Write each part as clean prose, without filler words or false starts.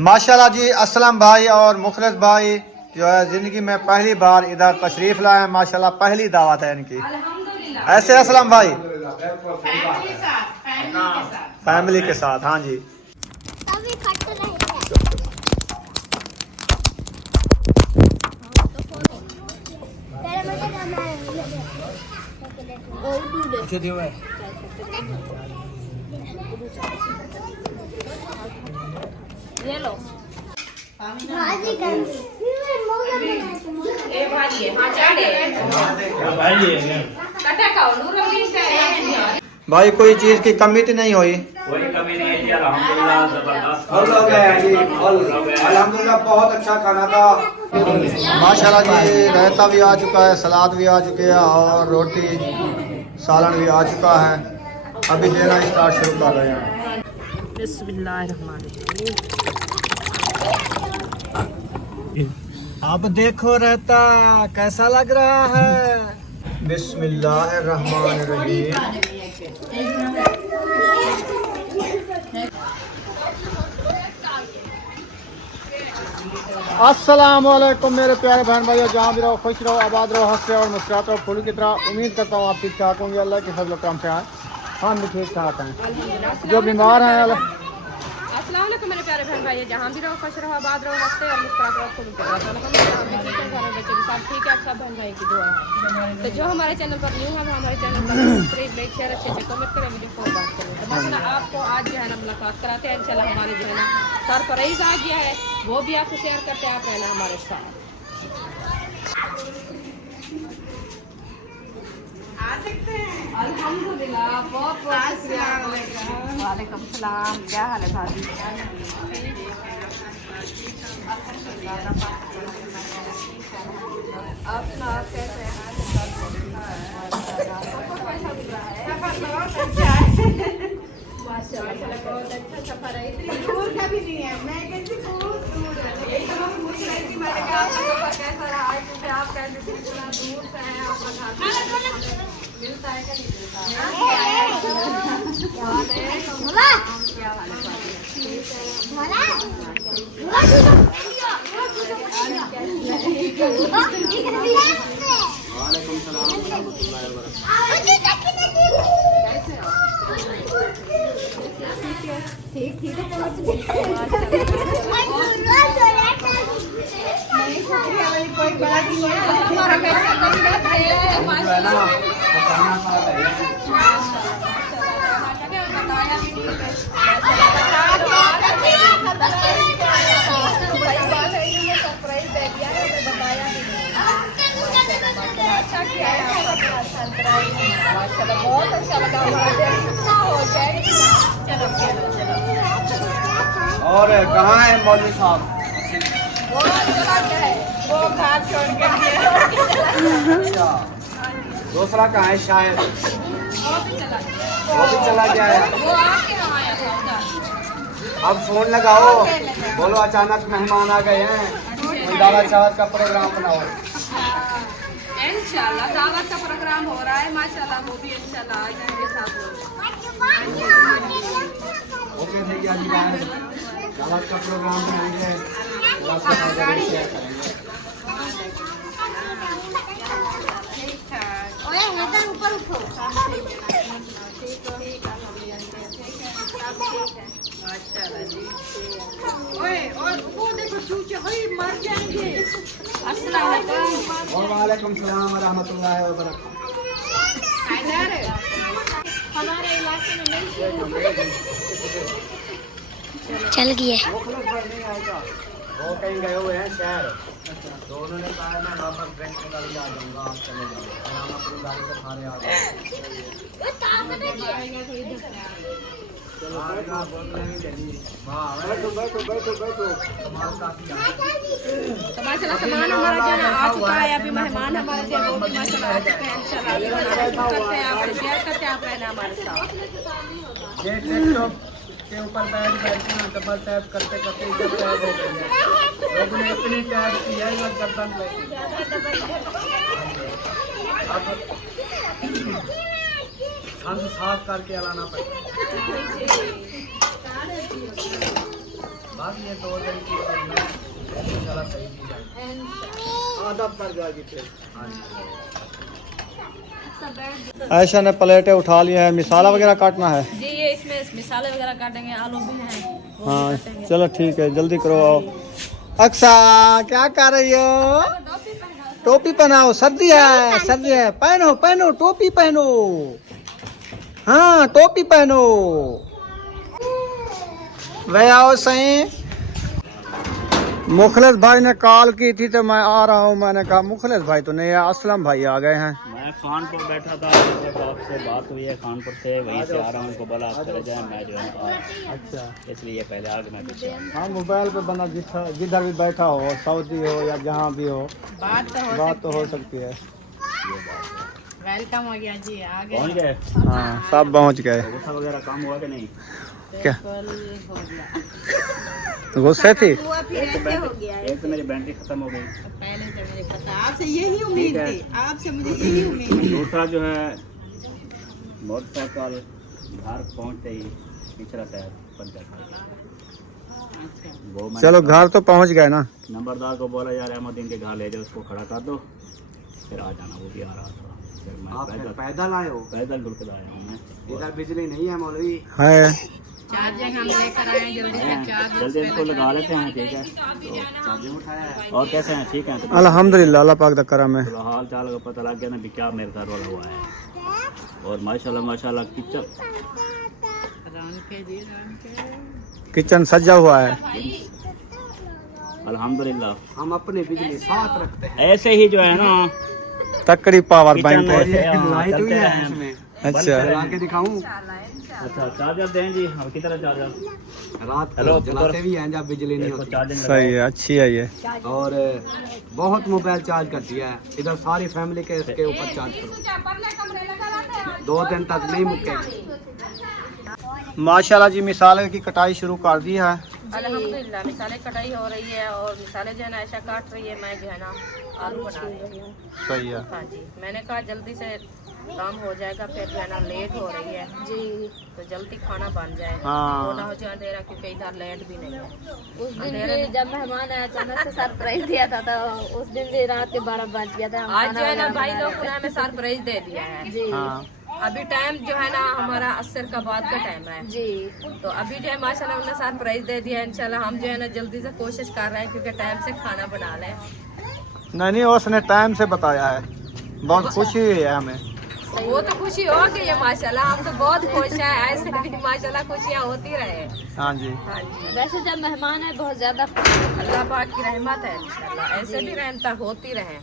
माशाल्लाह जी। असलम भाई और मुखलिस भाई जो है ज़िंदगी में पहली बार इधर तशरीफ़ लाए हैं। माशाल्लाह पहली दावत है इनकी। ऐसे असलम भाई फैमिली के साथ। हाँ जी। ये लो भाजी करनी ये भाजी है। हाँ चाटे भाजी है कटा खाओ नूर अभी से भाई कोई चीज़ की कमी तो नहीं हुई? कोई कमी नहीं है जी, अल्हम्दुलिल्लाह जबरदस्त फल हो गया जी। फल अल्हम्दुलिल्लाह बहुत अच्छा खाना था। माशाल्लाह जी। रायता भी आ चुका है, सलाद भी आ चुके हैं और रोटी सालन भी आ चुका है। अभी देना स्टार्ट शुरू कर रहे हैं। अब देखो रायता कैसा लग रहा है। बिस्मिल्लाहिर्रहमानिर्रहीम। अस्सलाम वालेकुम मेरे प्यारे बहन भाइयों। जहाँ भी रहो खुश रहो, आबाद रहो, हंसते और मुस्कुराते रहो फूल की तरह। उम्मीद करता हूँ आप ठीक ठाक होंगे। अल्लाह के फजल करम से हैं हम भी ठीक ठाक हैं। जो बीमार हैं अस्सलाम वालेकुम मेरे प्यारे बहन भाई। जहाँ भी रहो खुश रहो, आबाद रहो, हंसते और मुस्कुराते रहो फूल की तरह। बच्चे भी सब ठीक है। आप सब बहन भाई की दुआ है। तो जो हमारे चैनल पर न्यू है वो हमारे चैनल पर सब्सक्राइब लाइक शेयर अच्छे से कमेंट करें, वीडियो को बात करें। तो माशाल्लाह आपको आज जो है ना मुलाकात कराते हैं। इंशाल्लाह हमारे जो है ना सरप्राइज आ गया है, वो भी आपसे शेयर करते हैं। आप रहना हमारे साथ। आ सकते हैं। अल्हम्दुलिल्लाह बहुत बहुत शुक्रिया। वालेकुम सलाम। क्या हाल है भाभी? अपना कैसे है? माशाल्लाह बहुत अच्छा सफर है। इतनी दूर का भी नहीं है। मैं कैसी बहुत दूर है। यही तो मैं पूछ रही थी। मैंने कहा आपका सफर कैसा रहा है, क्योंकि आप कैसे थे इतना दूर से हैं। आप बता मिलता है कि नहीं मिलता है? क्या हाल है? वालेकुम सलाम रहमतुल्लाहि व बरकातहू। कैसे हो? ठीक ठीक है। कोई बात नहीं है। हमारा कैसा नहीं माशाल्लाह बताया भी नहीं है। सरप्राइज दे दिया है, बताया भी नहीं। अच्छा किया है आपका सरप्राइज। माशाल्लाह बहुत अच्छा लगा। हमारा दिल कितना हो जाए। चलो चलो चलो। और कहाँ है मौलवी साहब? वो चला गया है, वो घर छोड़ के गया। अच्छा, दूसरा कहाँ है? शायद वो भी चला गया। वो भी चला गया है। वो आके यहाँ आया था उधर। अब फोन लगाओ, बोलो अचानक मेहमान आ गए हैं, दावत शावत का प्रोग्राम बनाओ। इंशाल्लाह दावत का प्रोग्राम हो रहा है। माशाल्लाह वो भी इंशाल्लाह आ जाएंगे सब लोग। ओके भैया जी, दावत का प्रोग्राम बनाएंगे, थोड़ा सा शेयर करेंगे। ऊपर उठो। माशाल्लाह जी। ओए और वो देखो चूचे होई मर जाएंगे। अस्सलाम वालेकुम। वालेकुम सलाम रहमतुल्लाहि व बरकातहू। हमारे इलाके में नहीं चल गया। वो कहीं गए हुए हैं शहर, तो उन्होंने कहा मैं वापस बैंक में गाड़ी आ जाऊंगा, आप चले जाओ। और हम अपनी गाड़ी से सारे आ गए। बैठो बैठो बैठो बैठो। तो माशाल्लाह सामान हमारा जो है आ चुका है। अभी मेहमान हमारे थे वो भी माशाल्लाह आ चुके हैं। इंशाल्लाह करते हैं आप शेयर करते हैं। आप रहना हमारे साथ। ये टिकटॉक के ऊपर बैठे ना डबल टैप करते करते इधर टैप हो गई। लोगों ने इतनी टैप की है इधर गर्दन पे। अब हम साफ करके लाना पड़ेगा। बस ये 2 दिन की मैं इंशाल्लाह सही की जाएगी। आदत कर जाएगी फिर। हाँ जी। आयशा ने प्लेटें उठा ली हैं, मिसाला वगैरह काटना है। जी ये इसमें मिसाले वगैरह काटेंगे, आलू भी हैं वो भी हाँ काटेंगे। चलो ठीक है, जल्दी करो आओ। अक्सा क्या कर रही हो? टोपी पहनाओ, सर्दी है, सर्दी है। पहनो पहनो टोपी पहनो। हाँ टोपी पहनो। वे आओ सही। मुखलिस भाई ने कॉल की थी तो मैं आ रहा हूँ। मैंने कहा मुखलिस भाई तो नहीं है, असलम भाई आ गए हैं। मैं खानपुर बैठा था, आपसे बात हुई है खानपुर से, वहीं से आ रहा हूँ। उनको बोला आप चले जाएं, मैं जो है अच्छा इसलिए पहले आगे मैं पीछे आया। हाँ मोबाइल पे बना जिधर भी बैठा हो, सऊदी हो या जहाँ भी हो, बात तो हो सकती है। वेलकम हो गया जी, आ गए। पहुँच गए? हाँ सब पहुँच गए। गुस्सा वगैरह काम हुआ कि नहीं? क्या गुस्से थी? एक तो मेरी बैटरी खत्म हो गई। पहले तो मुझे पता, आपसे यही उम्मीद थी, आपसे मुझे यही उम्मीद थी। दूसरा जो है मोटरसाइकिल घर पहुँचते ही पिछला टायर पंचर था। वो मैंने चलो घर तो पहुँच गए ना। नंबरदार को बोला यार अहमदीन के घर ले जाओ, उसको खड़ा कर दो, फिर आ जाना। वो भी आ रहा था, फिर मैं आप पैदल पैदल आए हो? पैदल ढुल के आया हूँ मैं। इधर बिजली नहीं है मौलवी। है चार्जिंग हम लेकर आए हैं, जल्दी से चार्ज। जल्दी इसको लगा लेते हैं, ठीक है? चार्जिंग उठाया है। और कैसे हैं? ठीक है? तो अल्हम्दुलिल्लाह, अल्लाह पाक दा करम है। हाल चाल का पता लग गया ना भी क्या मेरे घर वाला हुआ है। और माशाल्लाह माशाल्लाह किचन किचन सजा हुआ है। अल्हम्दुलिल्लाह। हम अपनी बिजली साथ रखते हैं। ऐसे ही जो है ना तकड़ी पावर बैंक किचन है। ऐसे, हाँ, लाइट भी चलते है हैं। इसमें। अच्छा चला के दिखाऊं? अच्छा चार्जर दें जी, हम कितना चार्जर? रात हेलो, को जलाते भी हैं जब बिजली नहीं देखो होती। चार्जिंग सही है, अच्छी है ये। और बहुत मोबाइल चार्ज करती है। इधर सारी फैमिली के इसके ऊपर चार्ज करो, 2 दिन तक नहीं मुकेगी। माशाल्लाह जी मिसाले की कटाई शुरू कर दी है। अल्हम्दुलिल्लाह मिसाले कटाई हो रही है और मिसाले जो है ना ऐसा काट रही है, मैं जो है ना आलू बना रही हूँ। सही है। हाँ जी, मैंने कहा जल्दी से काम हो जाएगा, फिर जो है ना लेट हो रही है जी, तो जल्दी खाना बन जाए। हाँ। वो ना हो जाए अंधेरा, क्योंकि इधर लाइट भी नहीं है। उस दिन भी जब मेहमान आया अचानक से सरप्राइज दिया था, तो उस दिन भी रात के 12 बज गया था। हम आज खाना जो है ना वगैरह भाई बना लोग रहे ने हमें सरप्राइज दे दिया है जी हाँ अभी टाइम जो है ना हमारा असर का बाद का टाइम है, जी। तो अभी जो है माशाल्लाह उन्होंने सरप्राइज दे दिया है। इंशाल्लाह हम जो है ना जल्दी से कोशिश कर रहे हैं, क्योंकि टाइम से खाना बना लें। नहीं उसने टाइम से बताया है, बहुत खुशी हुई है हमें। वो तो खुशी हो गई है माशाल्लाह, हम तो बहुत खुश हैं। ऐसे भी माशाल्लाह खुशियाँ होती रहे। हाँ जी। हाँ जी, वैसे जब मेहमान है बहुत ज्यादा अल्लाह पाक की रहमत है, इंशाल्लाह ऐसे भी रहमत होती रहे।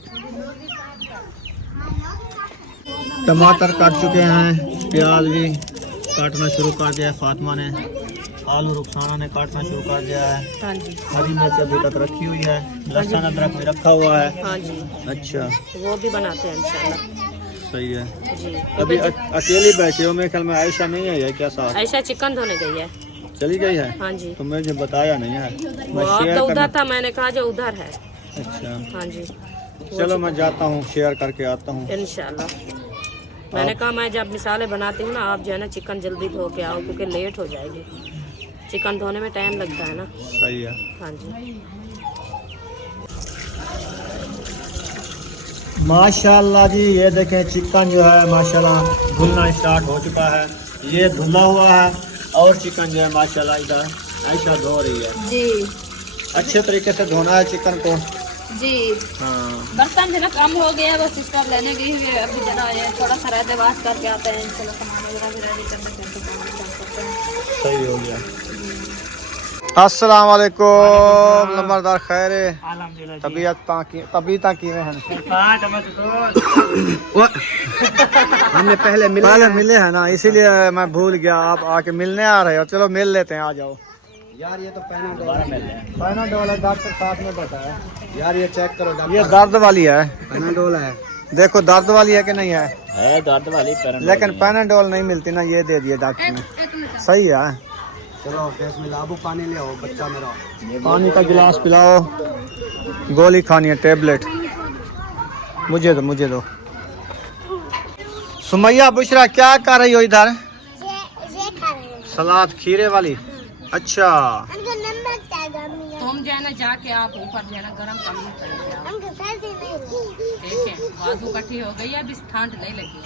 टमाटर काट चुके हैं, प्याज भी काटना शुरू कर दिया है फातिमा ने, आलू रुखसाना ने काटना शुरू कर दिया है। हाँ जी, हरी मिर्च अभी तक रखी हुई है, लहसुन अदरक भी रखा हुआ है। हाँ जी, अच्छा वो भी बनाते हैं इंशाल्लाह। सही है। जी, अभी अकेली बैठे हो, मेरे ख्याल में आयशा नहीं है ये क्या साथ? ऐसा चिकन धोने गई है। चली गई है? हाँ जी, तो मुझे बताया नहीं है, मैं वो शेयर तो करना। उधर था, मैंने कहा जो उधर है। अच्छा हाँ जी, चलो मैं जाता हूँ, शेयर करके आता हूँ। इंशाल्लाह। मैंने कहा मैं जब मिसाले बनाती हूँ ना, आप जो है ना चिकन जल्दी धो के आओ, क्योंकि लेट हो जाएगी। चिकन धोने में टाइम लगता है ना। सही है। हाँ जी, माशाल्लाह जी ये देखें चिकन जो है माशाल्लाह धुलना स्टार्ट हो चुका है। ये धुला हुआ है और चिकन जो है माशाल्लाह इधर ऐसा धो रही है जी अच्छे तरीके से धोना है चिकन को। जी। हाँ बर्तन जो ना कम हो गया, वो सिस्टर लेने गई हुई है। अभी जरा ये थोड़ा सा रहते वाश करके आते हैं, इंशाल्लाह सामान वगैरह भी रेडी करने के तो काम करते हैं। सही हो गया। अस्सलाम वालेकुम नंबरदार खैर तबीयत की हैं? हमने पहले मिले हैं ना, इसीलिए मैं भूल गया। आप आके मिलने आ रहे हो, चलो मिल लेते हैं, आ जाओ। यार ये तो पैनाडोल पैनाडोल है, डॉक्टर साहब ने बताया। यार ये चेक करो डॉक्टर, ये दर्द वाली है। पैनाडोल है। देखो दर्द वाली है कि नहीं है? दर्द वाली लेकिन पैनाडोल नहीं मिलती ना, ये दे दिए डॉक्टर ने। सही है। चलो बिस्मिल्लाह, अबू पानी ले आओ, बच्चा मेरा। पानी का गिलास पिलाओ, गोली खानी है, टेबलेट। मुझे दो। सुमैया बुशरा क्या कर रही हो इधर? ये खा रहे हैं। सलाद खीरे वाली। अच्छा उनको नमक रूम जो है ना जाके आप ऊपर जो है ना गर्म करनी पड़ेगी आप। देखें बाजू कट्ठी हो गई है, अभी ठंड नहीं लगी।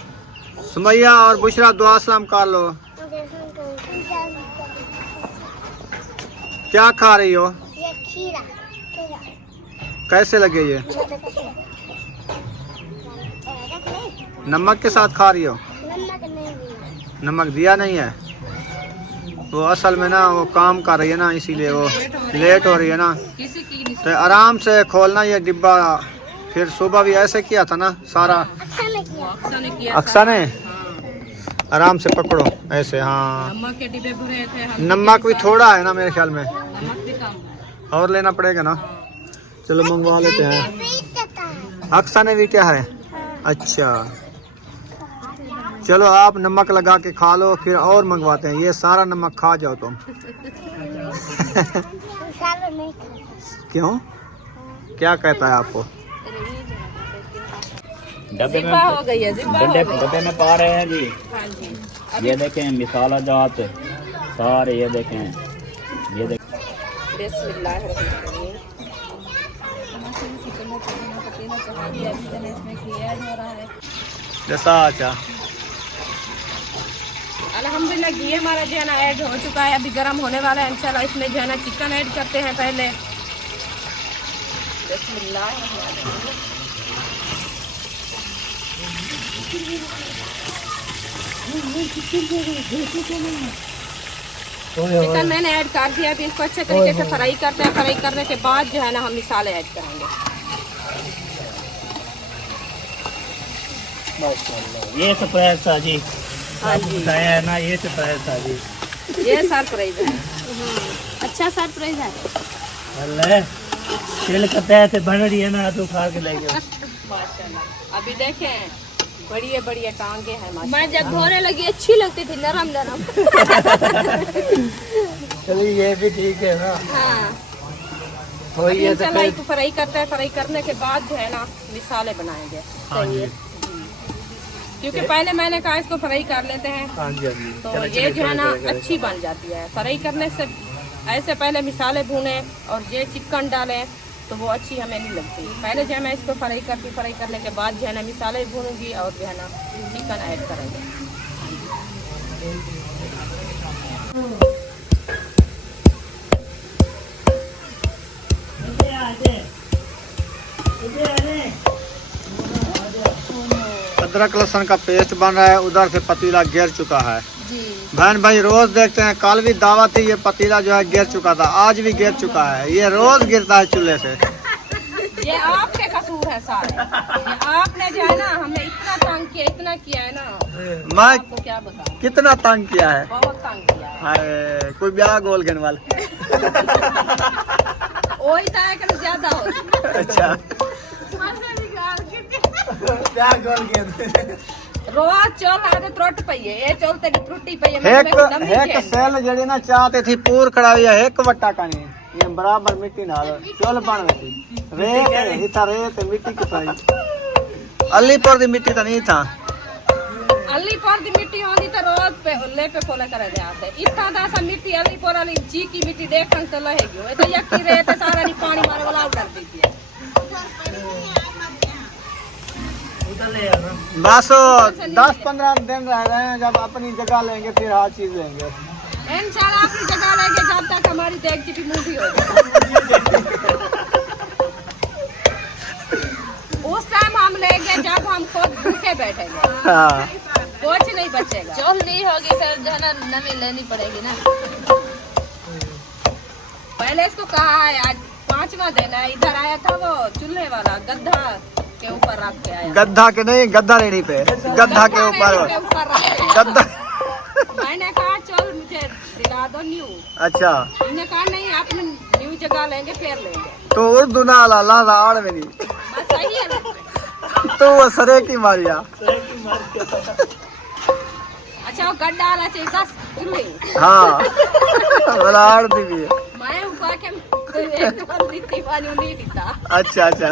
सुमैया और बुशरा दुआ सलाम कर लो। क्या खा रही हो? ये खीरा कैसे लगे ये? नमक के साथ खा रही हो? नमक नहीं दिया। नमक दिया नहीं है? वो असल में ना वो काम कर रही है ना, इसीलिए वो लेट हो रही है ना। किसी की नहीं तो आराम से खोलना ये डिब्बा। फिर सुबह भी ऐसे किया था ना सारा। अच्छा नहीं किया। अक्सर ने किया अक्सा ने हाँ। आराम से पकड़ो ऐसे। हाँ नमक के डिब्बे भरे थे हम। नमक भी थोड़ा है ना मेरे ख्याल में, नमक भी कम है। और लेना पड़ेगा ना। चलो मंगवा लेते हैं। पीस देता है। अक्सा ने भी क्या है? अच्छा चलो आप नमक लगा के खा लो, फिर और मंगवाते हैं। ये सारा नमक खा जाओ तुम। सालों नहीं खाता। क्यों? क्या कहता है आपको? डब्बे में जिब्बा हो गई है, जिब्बा हो गई। डब्बे में पा रहे हैं जी। हाँ जी। ये देखें मिसाला जात सारे, ये देखें, ये देखें। बिस्मिल्लाहिर्रहमानिर्रहीम। जैसा अच्छा अल्हम्दुलिल्लाह घी हमारा जो है ना ऐड हो चुका है, अभी गर्म होने वाला है इंशाल्लाह। इसमें जो है ना चिकन ऐड करते हैं पहले। बिस्मिल्लाहिर्रहमानिर्रहीम। चिकन मैंने ऐड कर दिया। अभी इसको अच्छे तरीके से फ्राई करते हैं। फ्राई करने के बाद जो है ना हम मसाले ऐड करेंगे। ये सरप्राइज था जी। हाँ जी, बताया है ना, ये सरप्राइज था जी। ये सरप्राइज है। अच्छा सरप्राइज है। अल्लाह दिल करता है बन रही है ना, तो खा के लेके। माशाल्लाह अभी देखें बढ़िया बढ़िया टांगे हैं माशाल्लाह। मैं जब धोने लगी अच्छी लगती थी, नरम नरम। चलिए ये भी ठीक है ना। हाँ हो अभी ये तो इंशाल्लाह फिर इसको फ्राई करते हैं। फ्राई करने के बाद जो है ना मिसाले बनाएंगे। हाँ जी क्योंकि पहले मैंने कहा इसको फ्राई कर लेते हैं, हाँ जी हाँ जी। तो चलो, ये चलो, जो है चलो, ना चलो, चलो। अच्छी बन जाती है। फ्राई करने से ऐसे पहले मिसाले भूने और ये चिकन डालें तो वो अच्छी हमें नहीं लगती। पहले जो है मैं इसको फ्राई करती, फ्राई करने के बाद जो है ना मिसाले भूनूंगी और जो है ना चिकन ऐड करेंगे। अदरक लहसुन का पेस्ट बन रहा है, उधर से पतीला गिर चुका है। जी बहन भाई रोज देखते हैं, कल भी दावत थी, ये पतीला जो है गिर चुका था, आज भी गिर चुका है। ये रोज गिरता है चूल्हे से। ये आपके कसूर है सारे। ये आपने जो है ना हमें इतना तंग किया, इतना किया है ना, मैं आपको क्या बताऊं। कितना तंग किया है? बहुत तंग किया है। हाय, कोई ब्याह गोल गन वाल। वही था कि ज्यादा हो। अच्छा ब्याह गोल गन। रोज चौल आदे त्रुट पई है, ये चौल तेरी त्रुटी पई है। एक सेल जड़ी ना चाहते थी पूर खड़ा हुई है, एक वट्टा कनी ये बराबर मिट्टी नाल चुल बन गई। रेत इथा रेत मिट्टी किथाई अलीपुर दी मिट्टी तो नहीं था। अलीपुर दी मिट्टी होंदी तो रोज पे ले पे खोले करे दे आते। इतना दा सा मिट्टी अलीपुर वाली जी की मिट्टी देखन तो लहेगी। वो तो यकी रेत सारा नी पानी मारे वाला उतर दी है। बस 10-15 दिन रह रहे हैं, जब अपनी जगह लेंगे फिर हर चीज लेंगे इंशाल्लाह। अपनी जगह लेंगे जब तक हमारी देख की मूठी हो जाए। उस टाइम हम लेंगे जब हम खुद भूखे बैठेंगे। हाँ। कुछ नहीं बचेगा। चौल नहीं होगी फिर जो है ना नमी लेनी पड़ेगी ना। पहले इसको कहा है, आज 5वां दिन है। इधर आया था वो चूल्हे वाला गद्दा के ऊपर रख के आया। गद्दा के नहीं, गद्दा रेडी पे, गद्दा के ऊपर रख के गद्दा। मैंने कहा चल मुझे दिला दो न्यू। अच्छा मैंने कहा नहीं आपने न्यू जगह लेंगे फिर लेंगे। तो उर्दू ना ला आड़ में नहीं बस सही है ना। तो वो सरे की मारिया। अच्छा वो गड्ढा वाला चाहिए 10 चूल्हे। हाँ वाला आड़ दी भी है। मैं उनका के एक बंदी थी वाली नहीं दिता। अच्छा अच्छा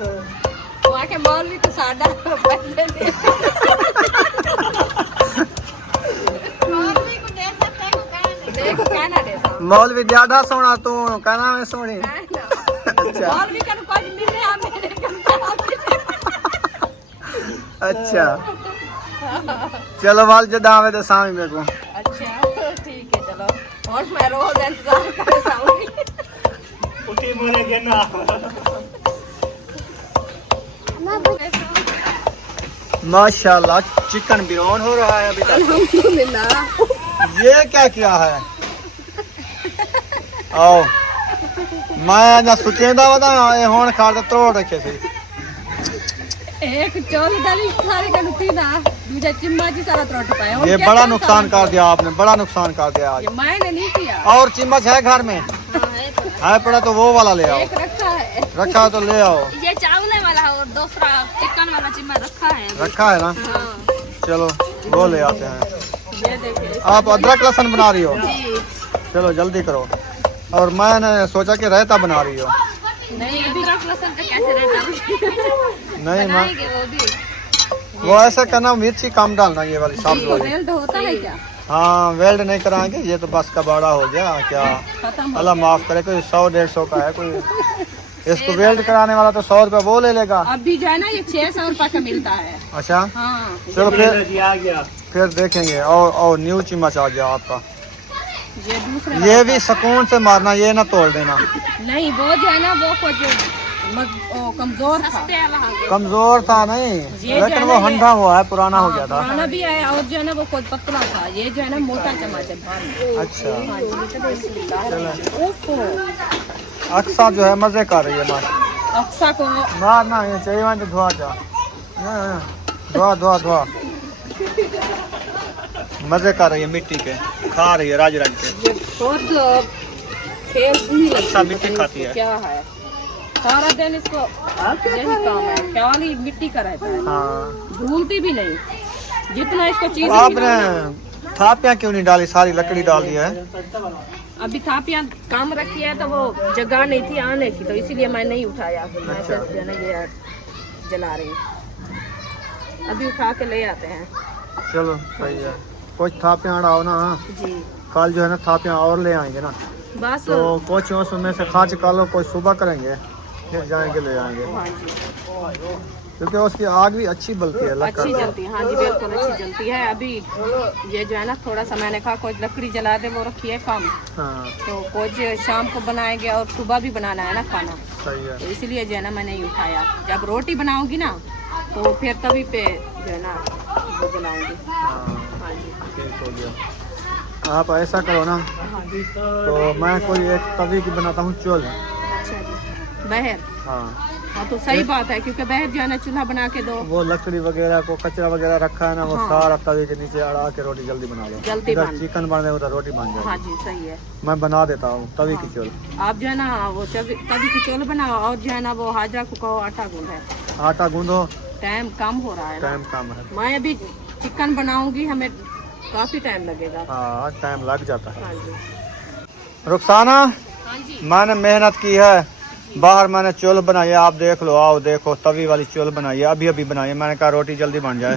वहाँ के मौलवी तो सादा पैसे दे। मौलवी को दे सकते हैं, कहना दे। मौलवी ज्यादा सोना तू कहना मैं सोनी अच्छा और भी कर कुछ मिले आ मेरे अच्छा चलो वाल जदावे तो सामी मेरे को अच्छा ठीक है चलो और मैं रोज इंतजार कर साऊंगी उठी बोले के ना माशाल्लाह चिकन बिरयानी हो रहा है अभी तक अल्हम्दुलिल्लाह ये क्या किया है आओ मैं ना सुचेंदा वदा ये होन खा दे तोड़ रखे सी एक चौल डाली सारे का नुकीना दूजा चिम्मा जी सारा त्रोट पाया ये बड़ा नुकसान कर दिया आपने बड़ा नुकसान कर दिया आज ये मैंने नहीं किया और चम्मच है घर में है पड़ा तो वो वाला ले आओ एक रखा है रखा है तो ले आओ ये चावले वाला है और दूसरा चिकन वाला चिम्मा रखा है रखा है ना हाँ चलो वो ले आते हैं ये देखिए आप अदरक लहसुन बना रही हो जी चलो जल्दी करो और मैंने सोचा कि रायता बना रही हो नहीं अभी रख लहसुन का कैसे रहता नहीं मैं बनाएंगे वो भी वो ऐसा करना मिर्ची कम डालना ये वाली सब्ज वाली वेल्ड होता है क्या हाँ वेल्ड नहीं कराएंगे ये तो बस का बड़ा हो गया क्या खत्म अल्लाह माफ करे कोई 100-150 का है कोई इसको वेल्ड कराने वाला तो 100 रुपया वो ले लेगा अभी जो है ना ये 600 रुपए का मिलता है अच्छा हाँ चलो फिर जी आ गया फिर देखेंगे और न्यू चम्मच आ गया आपका ये दूसरा ये भी सुकून से मारना ये ना तोड़ देना नहीं वो जो है ना वो कुछ कमजोर था कमजोर था नहीं ये लेकिन जो वो है ना हंडा हुआ है पुराना हो गया था पुराना भी है और जो है ना वो कुछ पतला था ये जो है ना मोटा चम्मच है भारी। अच्छा हाँ जी ओफो अक्सा जो है मजे कर रही है मार अक्सा को मारना ये चाहिए वहाँ धुआ जा धुआ धुआ धुआ मजे कर रही है मिट्टी के खा रही है राज राज के ये बहुत खेल नहीं लगती अच्छा मिट्टी खाती है क्या है सारा दिन इसको यही काम है केवल ही मिट्टी का रहता है हाँ धूलती भी नहीं जितना इसको चीज आपने थापियाँ क्यों नहीं डाली सारी लकड़ी डाल दी है अभी थापियाँ काम रखी है तो वो जगह नहीं थी आने की तो इसीलिए मैं नहीं उठाया फिर मैं सिर्फ जो है ना ये जला रही हूँ अभी उठा के ले आते हैं चलो सही है कुछ थापियाँ डाओ ना जी कल जो है ना थापियाँ और ले आएंगे ना बस तो कुछ उसमें से खा चुका लो कोई सुबह करेंगे फिर जाएंगे ले आएंगे हाँ जी क्योंकि उसकी आग भी अच्छी बलती है अच्छी लकड़ जलती है हाँ जी बिल्कुल अच्छी जलती है अभी ये जो है ना थोड़ा सा मैंने कहा कुछ लकड़ी जला दे वो रखी है कम हाँ तो कुछ शाम को बनाएंगे और सुबह भी बनाना है ना खाना सही है तो इसलिए जो है ना मैंने ही उठाया जब रोटी बनाऊंगी ना तो फिर तभी पे जो है ना वो जलाऊंगी हाँ हाँ जी ठीक हो गया आप ऐसा करो ना तो मैं कोई एक तवी की बनाता हूँ चूल अच्छा जी बहर हाँ हाँ तो सही बात है क्योंकि बहर जो है ना चूल्हा बना के दो वो लकड़ी वगैरह को कचरा वगैरह रखा है ना वो हाँ। सारा तवे के नीचे अड़ा के रोटी जल्दी बना लो जल्दी इधर बन चिकन बन जाए उधर रोटी बन जाए हाँ जी सही है मैं बना देता हूँ तवी की चूल आप जो है ना वो तभी की चोल बनाओ और जो है ना वो हाजरा को कहो आटा गूंद है आटा गूंदो टाइम कम हो रहा है ना टाइम कम है मैं अभी चिकन बनाऊंगी हमें काफी टाइम लगेगा हाँ टाइम लग जाता है हाँ जी रुखसाना हाँ जी मैंने मेहनत की है बाहर मैंने चूल बनाई है आप देख लो आओ देखो तवी वाली चूल बनाई है अभी अभी बनाई है मैंने कहा रोटी जल्दी बन जाए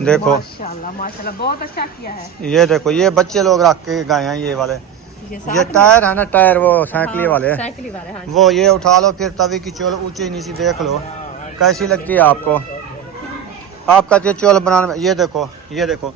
देखो माशाल्लाह माशाल्लाह बहुत अच्छा किया है ये देखो ये बच्चे लोग रख के गए हैं ये वाले ये टायर है ना टायर वो साइकिल वाले साइकिल वाले हाँ जी वो ये उठा लो फिर तवी की चूल ऊंची नीची देख लो कैसी लगती है आपको आप कहते चूल बनाने में ये देखो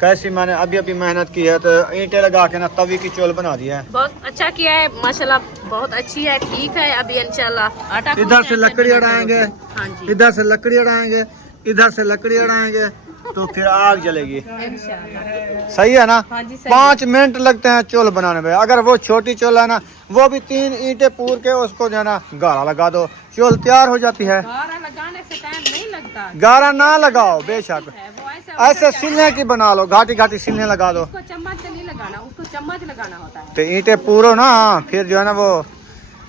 कैसी मैंने अभी अभी मेहनत की है तो ईंटें लगा के ना तवी की चूल बना दी है बहुत अच्छा किया है माशाल्लाह बहुत अच्छी है ठीक है अभी इंशाल्लाह आटा इधर से लकड़ी अड़ाएंगे हाँ जी इधर से लकड़ी अड़ाएंगे इधर से लकड़ी अड़ाएंगे तो फिर आग जलेगी इंशाल्लाह सही है ना हाँ जी सही 5 मिनट लगते हैं चूल बनाने में अगर वो छोटी चूल है ना वो भी 3 ईंटें पूर के उसको जो है ना गारा लगा दो चूल तैयार हो जाती है गारा लगाने से टाइम नहीं लगता गारा ना लगाओ बेशक है वो ऐसे ऐसे सिलने की बना लो घाटी घाटी सिलने लगा दो उसको चम्मच से नहीं लगाना उसको चम्मच लगाना होता है तो ईंटें पूरो ना फिर जो है ना वो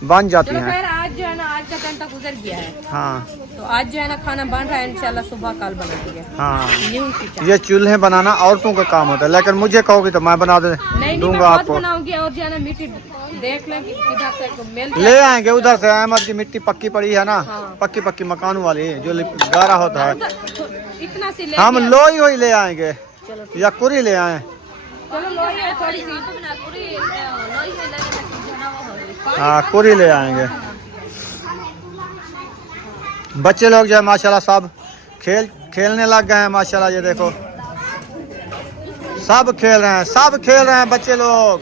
बन जाती चलो हैं खैर आज जो है ना आज का टाइम तक गुजर गया है हाँ तो आज जो है ना खाना बन रहा है इंशाल्लाह सुबह कल बनाएंगे हाँ न्यू किचन ये चूल्हे बनाना औरतों का काम होता है लेकिन मुझे कहोगे तो मैं बना दे नहीं मैं दूंगा खुद आपको बनाऊंगी और जो है ना मिट्टी देख लें कि किधर से मिल ले आएंगे उधर से अहमद की मिट्टी पक्की पड़ी है ना हाँ। पक्की मकानों वाली जो गारा होता है इतना सी ले हम लोई वही ले आएंगे चलो या कुरी ले आए चलो लोही है थोड़ी सी पूरी लोई है लेकिन जना वो हो गई। हाँ पूरी ले आएंगे। बच्चे लोग जो है माशाल्लाह सब खेलने लग गए हैं माशाल्लाह। ये देखो सब खेल रहे हैं बच्चे लोग।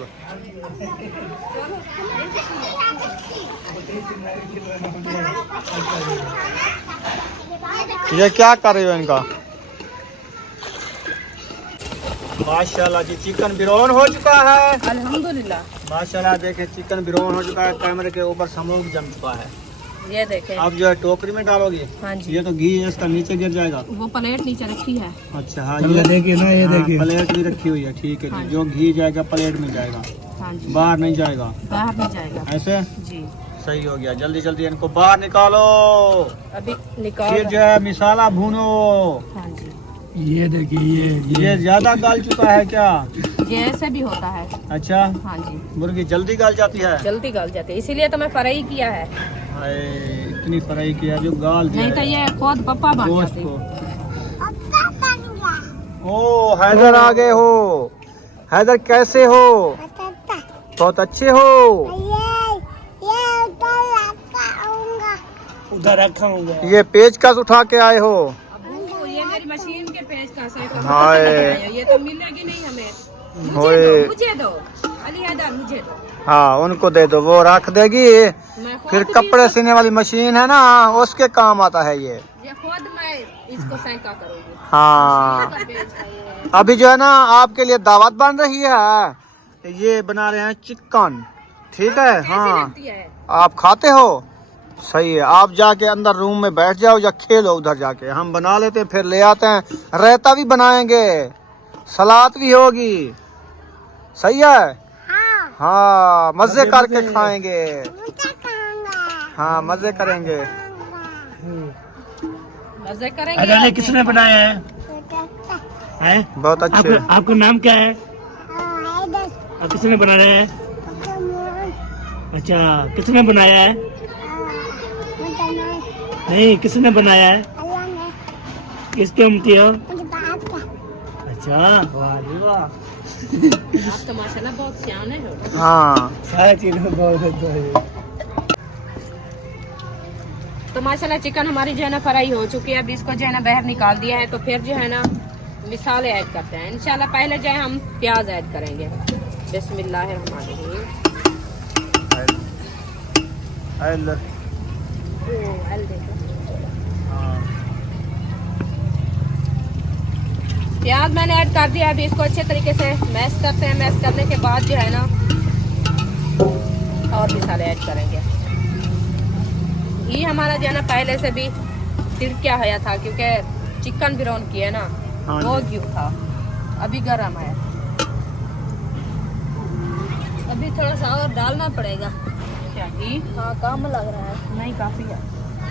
ये क्या कर रही हो इनका? माशाल्लाह जी चिकन बिरयानी हो चुका है अल्हम्दुलिल्लाह। माशाल्लाह। देखे चिकन बिरयानी हो चुका है, कैमरे के ऊपर समोग जम चुका है। ये देखें। अब जो है टोकरी में डालोगी? हाँ जी। ये तो घी है इसका नीचे गिर जाएगा। वो प्लेट नीचे रखी है। अच्छा हाँ ये देखिए ना, ये देखिए प्लेट भी रखी हुई है। ठीक है हाँ जी, जी। जो घी जाएगा प्लेट में जाएगा, हाँ जी। बाहर नहीं जाएगा। बाहर नहीं जाएगा। ऐसे जी सही हो गया। जल्दी जल्दी इनको बाहर निकालो। अभी निकाल। फिर जो है मिसाला भूनो। हाँ जी। ये देखिए ये ज्यादा गल चुका है क्या? ये ऐसे भी होता है। अच्छा हाँ जी। मुर्गी जल्दी गल जाती है? जल्दी गल जाती है, इसीलिए तो मैं फ्राई किया है। हाय, इतनी फ्राई किया जो गाल दिया नहीं तो है ये खुद पप्पा बन गोश्त जाती। को। ओ हैदर आ गए हो। हैदर कैसे हो? बहुत अच्छे हो। उधर रखाऊंगा। ये पेचकस उठा के आए हो? अबू ये मेरी मशीन के पेज का से हाय। ये तो मिलेगी नहीं हमें। होए। मुझे दो अली हैदर, मुझे दो। हाँ उनको दे दो, वो रख देगी। मैं खुद फिर भी कपड़े सीने वाली मशीन है ना, उसके काम आता है ये। खुद मैं इसको सैंका करूंगी। हाँ पेज है ये। अभी जो है ना आपके लिए दावत बन रही है। ये बना रहे हैं चिकन, ठीक है? कैसी हाँ लगती है? आप खाते हो? सही है, आप जाके अंदर रूम में बैठ जाओ या खेलो उधर जाके। हम बना लेते हैं फिर ले आते हैं। रायता भी बनाएंगे, सलाद भी होगी। सही है? हाँ मजे करके खाएंगे। हाँ मजे करेंगे। मजे करेंगे। अरे किसने बनाया है? हैं? बहुत अच्छे। आपका नाम क्या है? और किसने बनाया है? अच्छा किसने बनाया है? नहीं किसने बनाया है? किसके उम्मीद हो? अच्छा वाह जी वाह। आप तो माशाल्लाह बहुत सियाने हो। हाँ सारा चीज बहुत है। तो माशाल्लाह चिकन हमारी जो है ना फ्राई हो चुकी है। अभी इसको जो है ना बाहर निकाल दिया है। तो फिर जो है ना मिसाले ऐड करते हैं इंशाल्लाह। पहले जो है हम प्याज ऐड करेंगे। बिस्मिल्लाहिर्रहमानिर्रहीम। प्याज मैंने ऐड कर दिया। अभी इसको अच्छे तरीके से मैश करते हैं। मैश करने के बाद जो है ना और मसाले ऐड करेंगे। घी हमारा जो है ना पहले से भी तिड़किया हुआ था, क्योंकि चिकन बिरयानी की है ना। हाँ वो जी। घी था, अभी गर्म है। अभी थोड़ा सा और डालना पड़ेगा। क्या घी? हाँ कम लग रहा है। नहीं काफी है।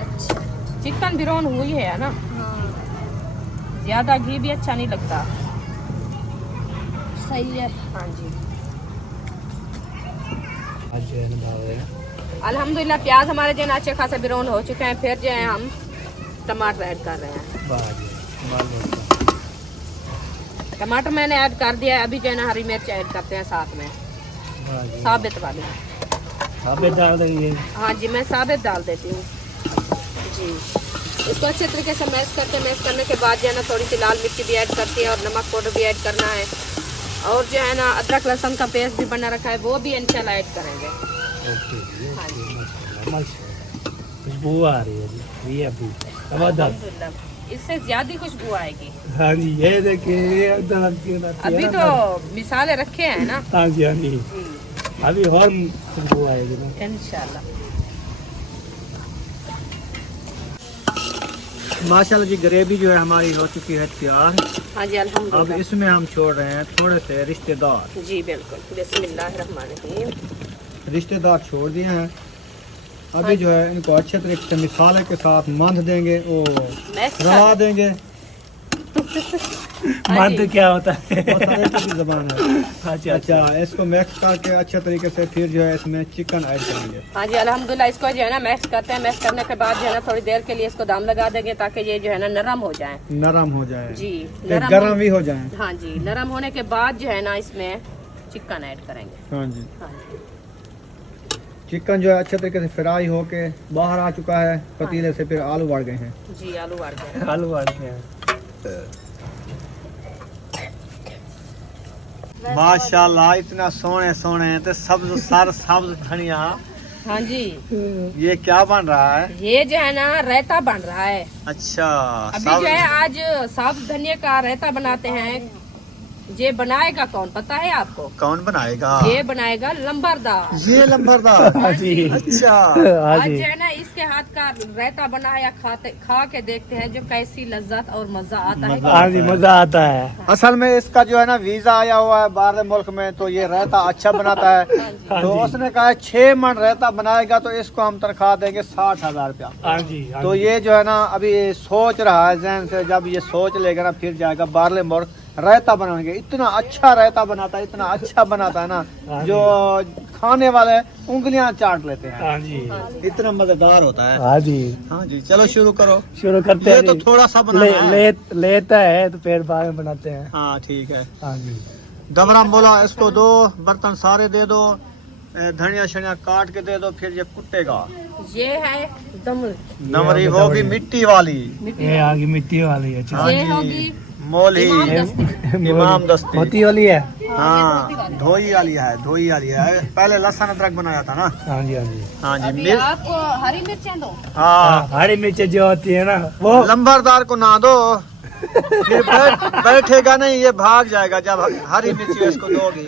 अच्छा चिकन बिरयानी हुई है ना। हाँ ज्यादा घी भी अच्छा नहीं लगता। सही है। हाँ जी अल्हम्दुलिल्लाह प्याज हमारे जो है ना अच्छे खासे बिरयानी हो चुके हैं। फिर जो है हम टमाटर ऐड कर रहे हैं। टमाटर मैंने ऐड कर दिया है। अभी जो है ना हरी मिर्च ऐड करते हैं साथ में, साबित वाली। साबित डाल देंगे? हाँ जी मैं साबित डाल देती हूँ जी। इसको अच्छे तरीके से मैश करने के बाद जो है ना थोड़ी सी लाल मिर्ची भी ऐड करती है और नमक पाउडर भी ऐड करना है। और जो है ना अदरक लहसुन का पेस्ट भी बना रखा है, वो भी इंशाल्लाह ऐड करेंगे। हाँ जी खुशबू आ रही है जी अभी जबरदस्त। अल्हम्दुलिल्लाह इससे ज्यादा खुशबू आएगी। हाँ जी ये देखिए अभी तो मिसाले रखे हैं ना। हाँ जी हाँ जी जी अभी और खुशबू आएगी ना इंशाल्लाह। माशाल्लाह जी ग्रेवी जो है हमारी हो चुकी है तैयार। हाँ जी अब अल्हम्दुलिल्लाह। इसमें हम छोड़ रहे हैं थोड़े से रिश्तेदार। जी बिल्कुल बिस्मिल्लाहिर्रहमानिर्रहीम। रिश्तेदार छोड़ दिए हैं। अभी जो है इनको अच्छे तरीके से मिसाले के साथ मंध देंगे, ओ मैश रला देंगे। मानते क्या होता है? वो सरेके की ज़बान है। अच्छा अच्छा, इसको मिक्स करके अच्छे तरीके से फिर जो है इसमें चिकन ऐड करेंगे। हाँ जी, अल्हम्दुलिल्लाह इसको जो है ना मैक्स करते हैं। मैक्स करने के बाद जो है ना थोड़ी देर के लिए इसको दम लगा देंगे ताकि ये जो है ना नरम हो जाए। नरम हो जाए जी, फिर गरम भी हो जाए। हाँ जी, नरम होने के बाद जो है ना इसमें चिकन ऐड करेंगे। हाँ जी, हाँ जी, चिकन जो है अच्छे तरीके से फ्राई होके बाहर आ चुका है पतीले से। फिर आलू बढ़ गए हैं। जी आलू उबाल के। आलू काटते हैं। माशाल्लाह, इतना सोने सोने तो सब्ज सर सब्ज धनिया। हाँ जी, ये क्या बन रहा है? ये जो है ना रायता बन रहा है। अच्छा, अभी जो है आज साबुत धनिया का रायता बनाते हैं। ये बनाएगा कौन पता है आपको? कौन बनाएगा? ये बनाएगा लंबरदार। ये लंबरदार। हाँ जी, अच्छा, हाँ आज जी। जो है ना इसके हाथ का रायता बना या खा के देखते हैं जो कैसी लज्जत और मजा आता है। हाँ जी, मजा आता है। असल में इसका जो है ना वीजा आया हुआ है बाहर मुल्क में, तो ये रायता अच्छा बनाता है। तो जी। उसने कहा 6 मन रायता बनाएगा तो इसको हम तनख्वाह देंगे 60,000 रुपया। हाँ जी, हाँ तो जी। ये जो है ना अभी सोच रहा है जहन से, जब ये सोच लेगा ना फिर जाएगा बाहरले मुल्क रायता बनाएंगे। इतना अच्छा रायता बनाता है, इतना अच्छा बनाता है ना, हाँ जी। जो खाने वाले उंगलियां चाट लेते हैं। हाँ जी, इतना मजेदार होता है। हाँ जी। हाँ जी, चलो शुरू करो। शुरू करते ये हैं तो जी। थोड़ा सा बनाना है। लेता है तो फिर बाद में बनाते हैं। हाँ ठीक है। हाँ जी, दबराम बोला इसको दो बर्तन सारे दे दो, धनिया शनिया काट के दे दो, फिर ये कुटेगा। ये है दम, नमरी होगी मिट्टी वाली। ये आगे मिट्टी वाली है। हाँ ये जी, होगी मोली इमाम दस्ती। इमाम दस्ती। होती वाली है। हाँ, धोई वाली है, धोई वाली है। पहले लहसुन अदरक बनाया था ना। हाँ जी, हाँ जी। हाँ जी, अभी आपको हरी मिर्चें दो। हाँ, हरी मिर्च जो होती है ना वो लंबरदार को ना दो, फिर बैठेगा नहीं, ये भाग जाएगा जब हरी मिर्ची इसको दोगी।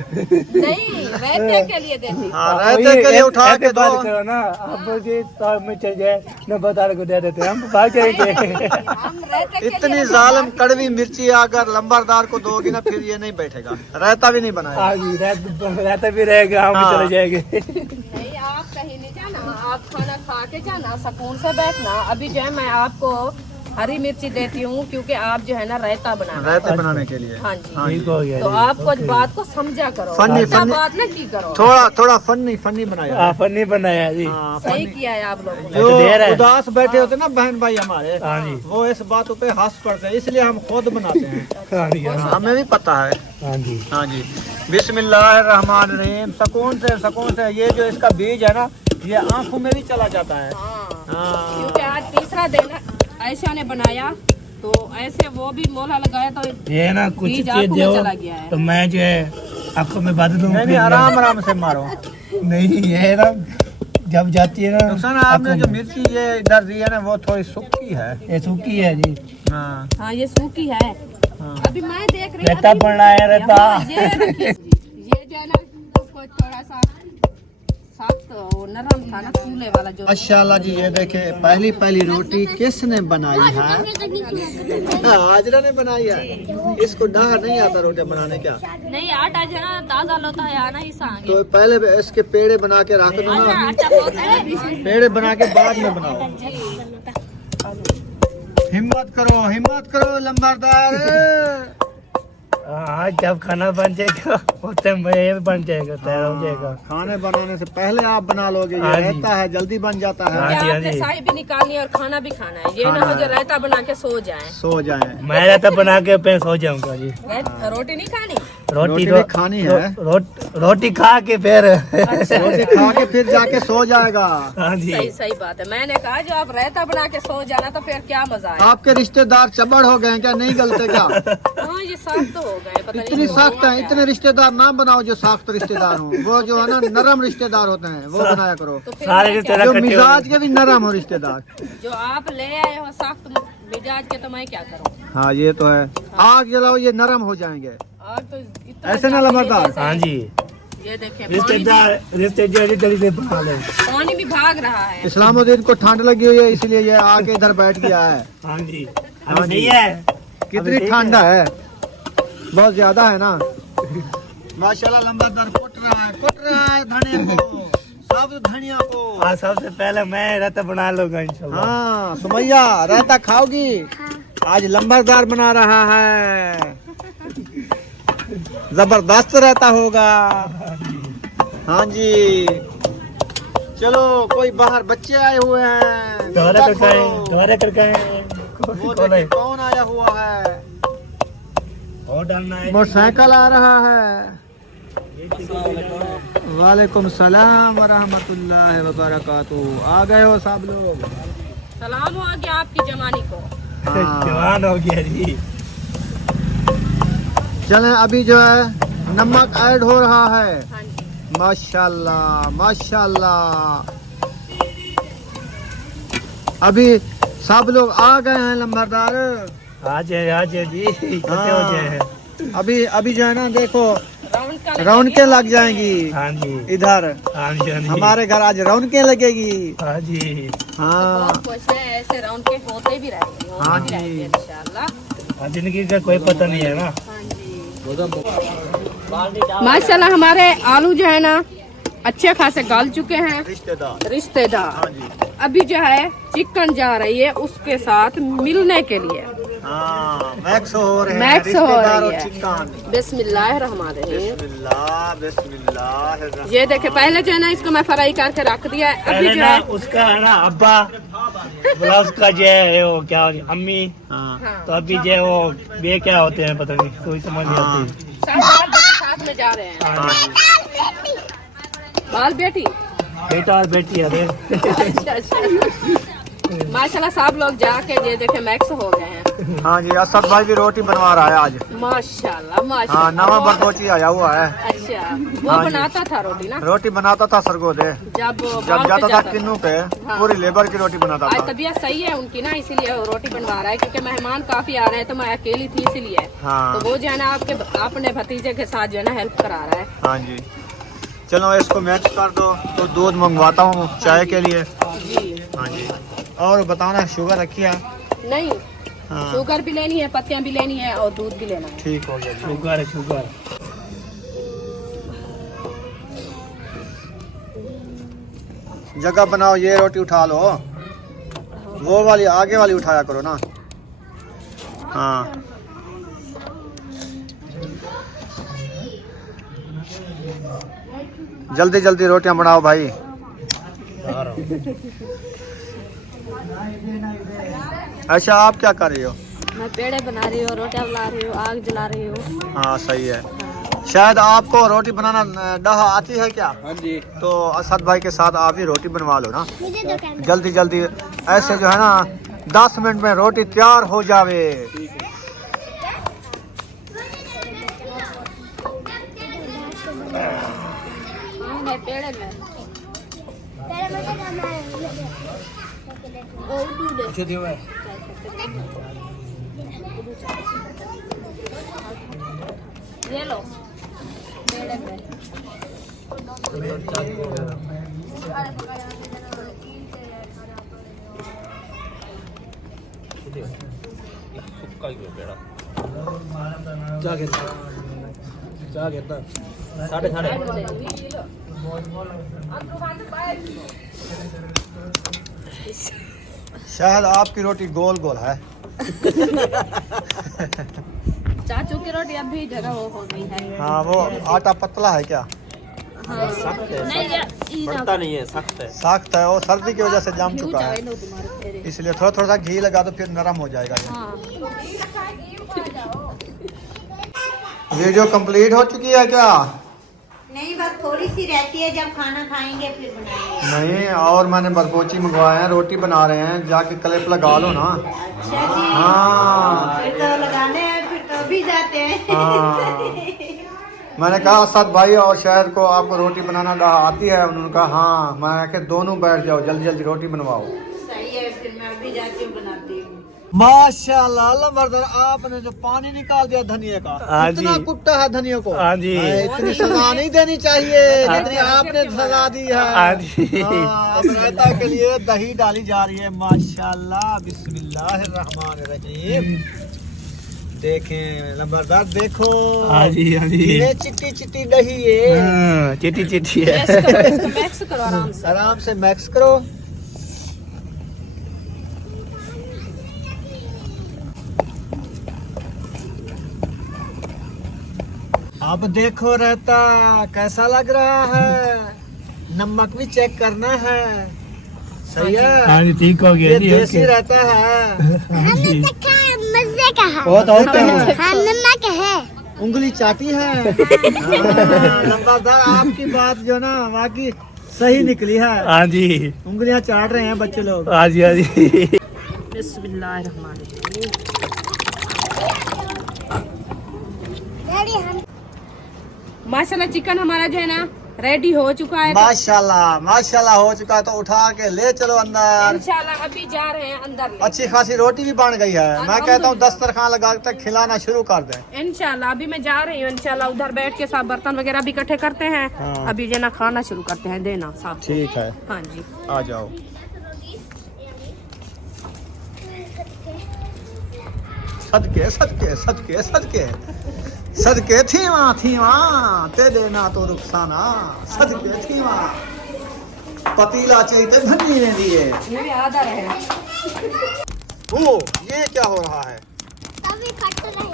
नहीं, रायते के लिए देती। हाँ, रायते के लिए उठा के दो। बात करो ना, आप जी तो मिर्च जो है न बता को दे देते हैं, हम भाग जाएंगे। हम रायते के इतनी लिए जालिम कड़वी मिर्ची अगर लंबरदार को दोगी ना फिर ये नहीं बैठेगा, रायता भी नहीं बनाएगा। हाँ जी, रहता भी रहेगा, हम भी हाँ। चले जाएंगे। नहीं, आप कहीं नहीं जाना, आप खाना खा के जाना, सुकून से बैठना। अभी जो है मैं आपको हरी मिर्ची देती हूँ क्योंकि आप जो है ना रायता बनाना। रायते बनाने के लिए। हाँ जी, हाँ जी। ठीक हो गया तो जी। आप कुछ बात को समझा करो, फनी- ऐसा फनी- बात ना की करो। थोड़ा फनी बनाया। हाँ, फनी बनाया जी। हाँ, सही फनी। किया है आप लोगों ने। जो देर है। उदास बैठे होते ना बहन भाई हमारे, हाँ जी, वो इस बातों पे हंस पड़ते हैं, इसलिए हम खुद बनाते हैं। हाँ जी, हाँ हमें भी पता है। हाँ जी। हाँ जी, बिस्मिल्लाहिर्रहमानिर्रहीम। सुकून से ये जो इसका बीज है ना, ये आंखों में भी चला जाता है। हाँ, हाँ, क्योंकि आज तीसरा दिन ऐशा ने बनाया तो ऐसे वो भी मोला लगाया तो ये ना कुछ बीज चीज आंखों में दो चला गया है। तो मैं जो है आपको मैं बता दूँ। नहीं आराम से मारो। नहीं, ये ना जब जाती है ना, नुकसान आपने जो मिर्ची ये इधर दी है ना, वो थोड़ी सूखी है। ये सूखी है जी। हाँ, हाँ, ये सूखी है। हाँ। अभी मैं देख रही रहता अभी- पड़ना है, रहता। यहाँ ये रखिए जी। ये जो है ना उसको थोड़ा सा सख्त और नरम था ना चूल्हे वाला जो। माशाल्लाह जी, ये देखे पहली रोटी किसने बनाई है? हाजरा ने बनाई है। इसको डर नहीं आता रोटी बनाने क्या? नहीं आटा जो है ना ताजा लोता है आना ही सांगे। तो पहले इसके पेड़े बना के रख दो ना, अच्छा होता है। पेड़े बना के बाद में बनाओ। हिम्मत करो लंबरदार। हाँ, जब खाना बन जाएगा उस टाइम ये भी बन जाएगा, तैयार हो जाएगा। खाने बनाने से पहले आप बना लोगे, ये हाँ जी। रहता है जल्दी बन जाता है। हाँ जी, हाँ आपने जी। शाही भी निकालनी है और खाना भी खाना है। ये ना खाना हो जो है। रायता बना के सो जाए। सो जाए। मैं रहता बना के पे सो जाऊंगा जी। रोटी नहीं खानी। रोटी भी खानी है। रोटी खा के फिर रोटी खा के फिर जाके सो जाएगा। हाँ जी, सही बात है। मैंने कहा जो आप रायता बना के सो जाना तो फिर क्या मजा है। आपके रिश्तेदार चबड़ हो गए हैं क्या? नहीं गलते क्या? हाँ, ये सख्त तो हो गए, पता इतनी नहीं सख्त है। इतने रिश्तेदार ना बनाओ जो सख्त रिश्तेदार हो, वो जो है ना नरम रिश्तेदार होते हैं, वो बनाया करो। तो फिर सारे मैं रिश्तेदार जो इकट्ठे हो मिजाज गए। के भी नरम हो रिश्तेदार। जो आप ले आए हो सख्त मिजाज के तो मैं क्या करूँ। हाँ, ये तो है। आग जलाओ, ये नरम हो जाएंगे। आग तो इतना ऐसे ना ज्यादा लंबरदार। जैसे- हाँ जी, ये देखें रिश्तेदार जल्दी से बना ले। पानी भी भाग रहा है। इस्लामुद्दीन को ठंड लगी हुई है, इसलिए ये आके इधर बैठ गया है। हाँ जी, हाँ अभी जी। सही है। कितनी अभी ठंड है, बहुत ज्यादा है ना। माशाल्लाह लंबरदार कुट रहा है धनिया को, सब धनिया को। हाँ, सबसे पहले मैं रहता बना लूंगा इंशाल्लाह। हाँ, सुमैया रायता खाओगी? आज लंबरदार बना रहा है। जबरदस्त रहता होगा। हाँ जी, चलो कोई बाहर बच्चे आए हुए हैं। दोबारा करके आए, देखो, दोबारा करके आए। वो देखिए कौन आया हुआ है। और डालना है। मोटरसाइकिल आ रहा है। वालेकुम सलाम वरहमतुल्लाहि वबरकातुहू। आ गए हो सब लोग। सलाम हो गया आपकी जवानी को। हाँ। जवान हो गया जी। चलें, अभी जो है नमक ऐड हो रहा है। हाँ जी। माशाल्लाह माशाल्लाह। अभी सब लोग आ गए हैं लंबरदार। आ जाए जी। कैसे हो जाए। अभी जो है ना देखो रौनक रौनकें लग जाएंगी हाँ जी। इधर। हाँ जी, हाँ जी। हमारे घर आज रौनकें लगेगी। हाँ जी। हाँ बहुत खुश है, ऐसे रौनकें होते भी रहेंगे, होते हाँ भी जी। रहेंगे इंशाल्लाह। हाँ, जिंदगी का कोई पता नहीं है ना। हाँ जी। माशाल्लाह हमारे आलू जो है ना अच्छे खासे गल चुके हैं। रिश्तेदार अभी जो है चिकन जा रही है उसके साथ मिलने के लिए। हाँ, मैक्स हो रहे हैं। मैक्स हो रिश्तेदार रही और है। चिकन। बिस्मिल्लाहिर्रहमानिर्रहीम। बिस्मिल्लाह बिस्मिल्लाह। ये देखे पहले जो है ना इसको मैं फ्राई करके रख दिया है। अभी पहले जो ना है उसका है ना अब्बा बोला उसका जो है वो क्या अम्मी। हाँ हाँ, तो अभी जो है वो ये क्या होते हैं पता नहीं, कोई समझ नहीं आती। साथ साथ में जा रहे हैं। हाँ जी। बाल बेटी। बेटा और बेटी अरे। अच्छा अच्छा। माशाल्लाह सब लोग जाके ये देखे मैक्स हो गए हैं। हाँ जी, असद भाई भी रोटी बनवा रहा है आज। माशाल्लाह हाँ, माशाल्लाह। नवा बरकोची आया हुआ है। अच्छा, वो हाँ जी। बनाता था रोटी ना रोटी बनाता था सरगोदे। जब जब बाल पे जाता था किन्नू पे हाँ। पूरी लेबर की रोटी बनाता आज था। तबीयत सही है उनकी ना, इसीलिए वो रोटी बनवा रहा है क्योंकि मेहमान काफी आ रहे हैं तो मैं अकेली थी इसीलिए। हाँ। तो वो जो है ना अपने भतीजे के साथ जो है ना हेल्प करा रहा है। हाँ जी, चलो इसको मैक्स कर दो। तो दूध मंगवाता हूँ चाय के लिए। हाँ जी, और बताना शुगर रखी है? नहीं, हाँ शुगर भी लेनी है, पत्तियां भी लेनी है और दूध भी लेना है। ठीक हो गया जी। शुगर है शुगर। जगह बनाओ, ये रोटी उठा लो। वो वाली आगे वाली उठाया करो ना। हाँ, जल्दी जल्दी रोटियां बनाओ भाई। अच्छा, आप क्या कर रही हो? मैं पेड़े बना रही हूँ, रोटियां बना रही हूँ, आग जला रही हूँ। हाँ सही है। शायद आपको रोटी बनाना डहा आती है क्या? हाँ जी। तो असद भाई के साथ आप ही रोटी बनवा लो ना। मुझे दो कैमरा। जल्दी जल्दी, ऐसे जो है ना 10 मिनट में रोटी तैयार हो जावे। नहीं, पेड़े में तेरे मुझे कैमरा है। अच्छे दियो है। ये लो पेड़े में। साढ़े साढ़े। शायद आपकी रोटी गोल गोल है। चाचू की रोटी अभी जगह हो गई है। हाँ, वो आटा पतला है क्या? नहीं पड़ता नहीं है, सख्त है। सख्त है, वो सर्दी की वजह से जम चुका है, इसलिए थोड़ा थोड़ा सा घी लगा दो, फिर नरम हो जाएगा ये। वीडियो कंप्लीट हो चुकी है क्या? नहीं, बस थोड़ी सी रहती है, जब खाना खाएंगे फिर बनाएंगे। नहीं, और मैंने बरकोची मंगवाए हैं, रोटी बना रहे हैं, जाके क्लिप लगा लो ना। अच्छा जी। हाँ फिर तो लगाने हैं, फिर तो भी जाते हैं। हाँ, मैंने कहा असद भाई और शायद को आपको रोटी बनाना आती है? उन्होंने कहा हाँ। मैं कहा दोनों बैठ जाओ, जल्दी जल्दी रोटी बनवाओ। सही है, फिर मैं अभी जाती हूँ बनाती हूँ। माशाल्लाह, अल्लाह मर्दर, आपने जो पानी निकाल दिया धनिया का, हाँ इतना जी। कुट्टा है धनिया को। हाँ जी। इतनी सजा नहीं देनी चाहिए जितनी आपने सजा दी है। हाँ जी। हाँ, अब रायता के लिए दही डाली जा रही है। माशाल्लाह, बिस्मिल्लाहिर्रहमानिर्रहीम। देखें लंबरदार, देखो। हाँ जी, हाँ जी। ये चिट्टी चिट्टी दही है। हाँ, चिट्टी चिट्टी है। इसको मैक्स करो आराम से। आराम से मैक्स करो। अब देखो रहता कैसा लग रहा है, नमक भी चेक करना है। सही है। हाँ जी ठीक हो गया ये जी। देसी रहता है। हमने देखा है, मजे का है। बहुत होता है। हाँ, नमक है। उंगली चाटी है। हाँ, लंबादार आपकी बात जो ना बाकी सही निकली है। हाँ जी उंगलियां चाट रहे हैं बच्चे लोग। हाँ जी हाँ जी। बिस्मिल्लाहिर्रहमानिर्रहीम। डैडी हम माशाल्लाह चिकन हमारा जो है ना रेडी हो चुका है। माशाल्लाह माशाल्लाह हो चुका है, तो उठा के ले चलो अंदर। इंशाल्लाह अभी जा रहे हैं अंदर ले। अच्छी खासी रोटी भी बन गई है। मैं कहता हूँ दस्तरखान लगा के खिलाना शुरू कर दें। इंशाल्लाह अभी मैं जा रही हूँ। इंशाल्लाह उधर बैठ के सब बर्तन वगैरह भी इकट्ठे करते हैं। हाँ। अभी जो ना खाना शुरू करते हैं देना साथ। ठीक है, हाँ जी। आ जाओ। सदके सदके सदके सदके सदके थीवा ते देना तो रुखसाना सदके थीवा पतीला चाहिए भन्नी ने दिए। ये भी आधा रहे। ओ ये क्या हो रहा है? अभी फट रही है।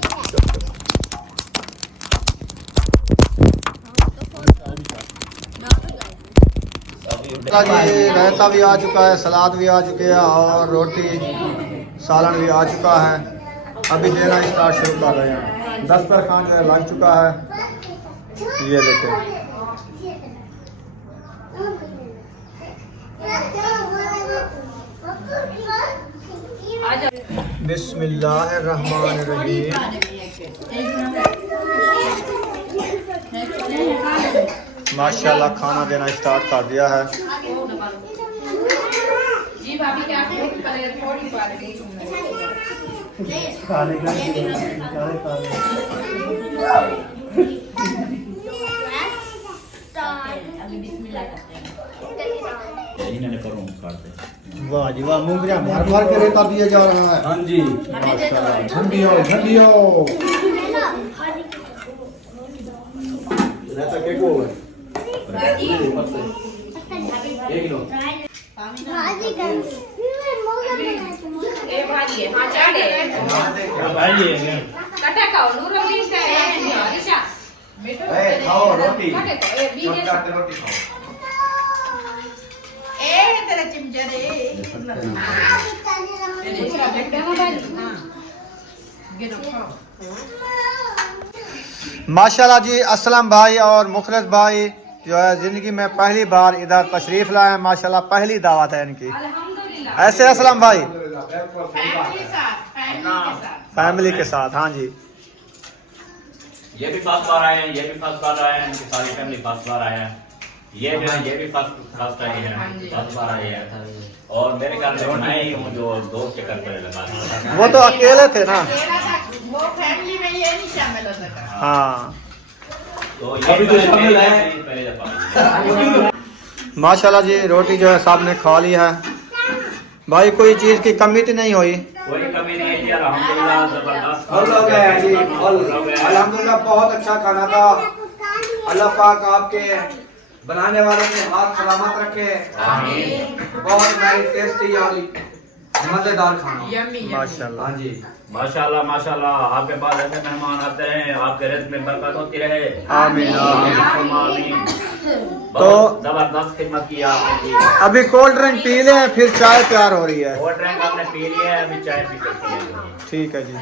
जी रायता भी आ चुका है, सलाद भी आ चुके हैं और रोटी सालन भी आ चुका है। अभी देना स्टार्ट शुरू कर रहे हैं। दस्तरखान जो है लग चुका है। ये देखो बिस्मिल्लाहिर्रहमानिर्रहीम। माशाल्लाह खाना देना स्टार्ट कर दिया है। जी भाभी क्या थोड़ी इन्होंने करूँ काटते। वाह जी वाह, मूंगरिया भर भर के रेता दिया जा रहा है। हाँ जी माशाल्लाह। ठंडी हो ठंडी हो। रेता के को है? 1 किलो। भाजी कर ए भाजी है। हाँ चाटे भाई कटे खाओ नूरुद्दीन का है निशा बेटो खाओ रोटी। कटे खाओ ए बीजे रोटी खाओ। दूसरा बेटा ना भाजी। हाँ गिनो खाओ। माशाल्लाह जी, असलम भाई और मुखलिस भाई जो है जिंदगी में पहली बार इधर तशरीफ लाए हैं। माशाल्लाह पहली दावत है इनकी। अल्हम्दुलिल्लाह। ऐसे असलम भाई फैमिली के फैमिली के साथ। हाँ जी ये भी फर्स्ट बार आए हैं, ये भी फर्स्ट बार आए हैं, इनकी सारी फैमिली फर्स्ट बार आए हैं। ये जो है ये भी फर्स्ट आए हैं, फर्स्ट बार आए हैं। और मेरे ख्याल में मैं ही हूँ जो 2 चक्कर पर लगा। वो तो अकेले थे ना। वो फैमिली में ये नहीं शामिल हो सका। हाँ तो ये अभी तो शामिल है पहले दफा। माशाल्लाह जी रोटी जो है साहब ने खा ली है। भाई कोई चीज़ की कमी तो नहीं हुई। कोई कमी नहीं है जी, अल्हम्दुलिल्लाह जबरदस्त। फल हो गया है जी, फल अल्हम्दुलिल्लाह बहुत अच्छा खाना था। अल्लाह पाक आपके बनाने वालों के हाथ सलामत रखे। बहुत वेरी टेस्टी और मजेदार खाना। माशाल्लाह। हाँ जी माशाल्लाह माशाल्लाह। आपके पास ऐसे मेहमान आते हैं, आपके रिज़्क़ में बरकत होती रहे। आमीन आमीन। आमीन। तो बहुत जबरदस्त खिदमत की आपने की। अभी कोल्ड ड्रिंक पी लें, फिर चाय तैयार हो रही है। कोल्ड ड्रिंक आपने पी लिया है, अभी चाय पी सकती है। ठीक है जी।